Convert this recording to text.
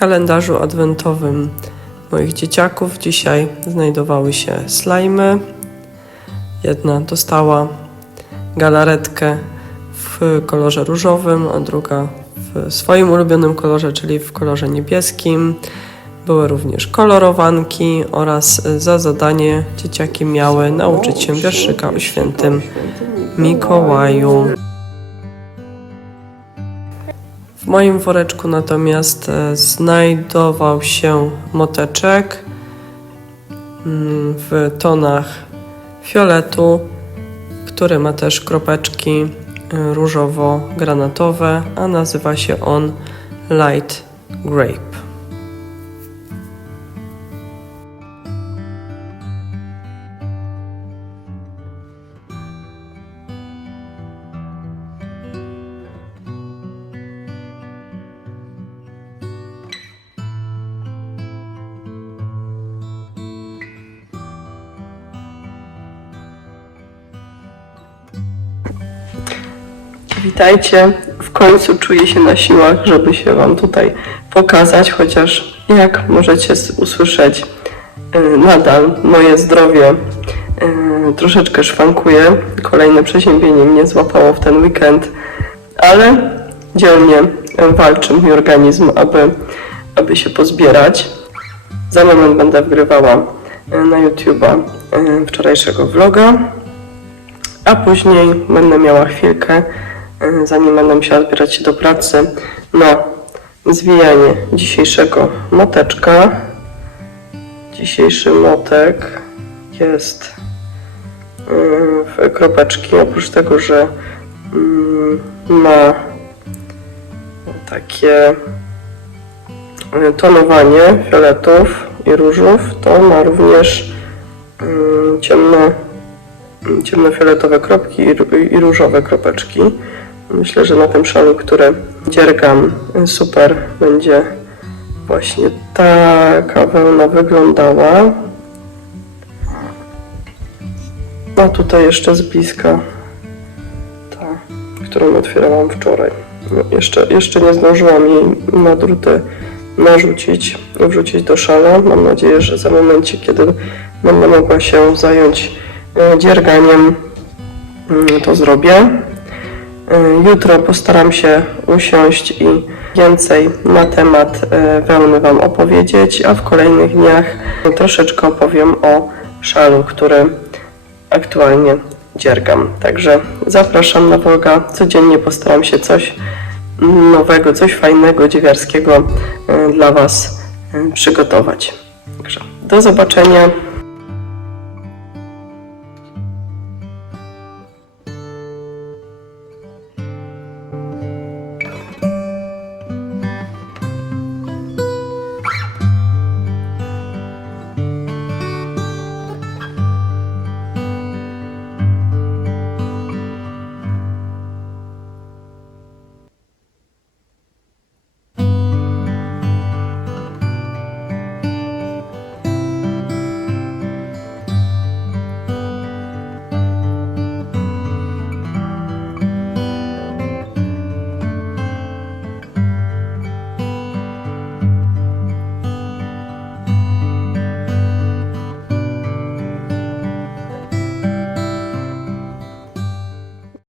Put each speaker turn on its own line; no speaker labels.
kalendarzu adwentowym moich dzieciaków dzisiaj znajdowały się slajmy. Jedna dostała galaretkę w kolorze różowym, a druga w swoim ulubionym kolorze, czyli w kolorze niebieskim. Były również kolorowanki oraz za zadanie dzieciaki miały nauczyć się wierszyka o świętym Mikołaju. W moim woreczku natomiast e, znajdował się moteczek mm, w tonach fioletu, który ma też kropeczki e, różowo-granatowe, a nazywa się on Light Grape. Witajcie. W końcu czuję się na siłach, żeby się Wam tutaj pokazać, chociaż jak możecie usłyszeć, y, nadal moje zdrowie y, troszeczkę szwankuje. Kolejne przeziębienie mnie złapało w ten weekend, ale dzielnie walczy mój organizm, aby, aby się pozbierać. Za moment będę wgrywała y, na YouTube'a wczorajszego vloga a później będę miała chwilkę, zanim będę musiała zbierać się do pracy, na zwijanie dzisiejszego moteczka. Dzisiejszy motek jest y, w kropeczki, oprócz tego, że mm, ma takie y, tonowanie fioletów i różów, to ma również y, ciemne ciemnofioletowe kropki i różowe kropeczki. Myślę, że na tym szalu, który dziergam, super będzie właśnie taka wełna wyglądała. A tutaj jeszcze z bliska ta, którą otwierałam wczoraj. No, jeszcze, jeszcze nie zdążyłam jej na druty narzucić, wrzucić do szala. Mam nadzieję, że za momencie, kiedy będę mogła się zająć e, dzierganiem, mm, to zrobię. E, Jutro postaram się usiąść i więcej na temat e, wełny Wam opowiedzieć, a w kolejnych dniach troszeczkę opowiem o szalu, który aktualnie dziergam. Także zapraszam na vloga. Codziennie postaram się coś nowego, coś fajnego, dziewiarskiego e, dla Was przygotować. Także do zobaczenia.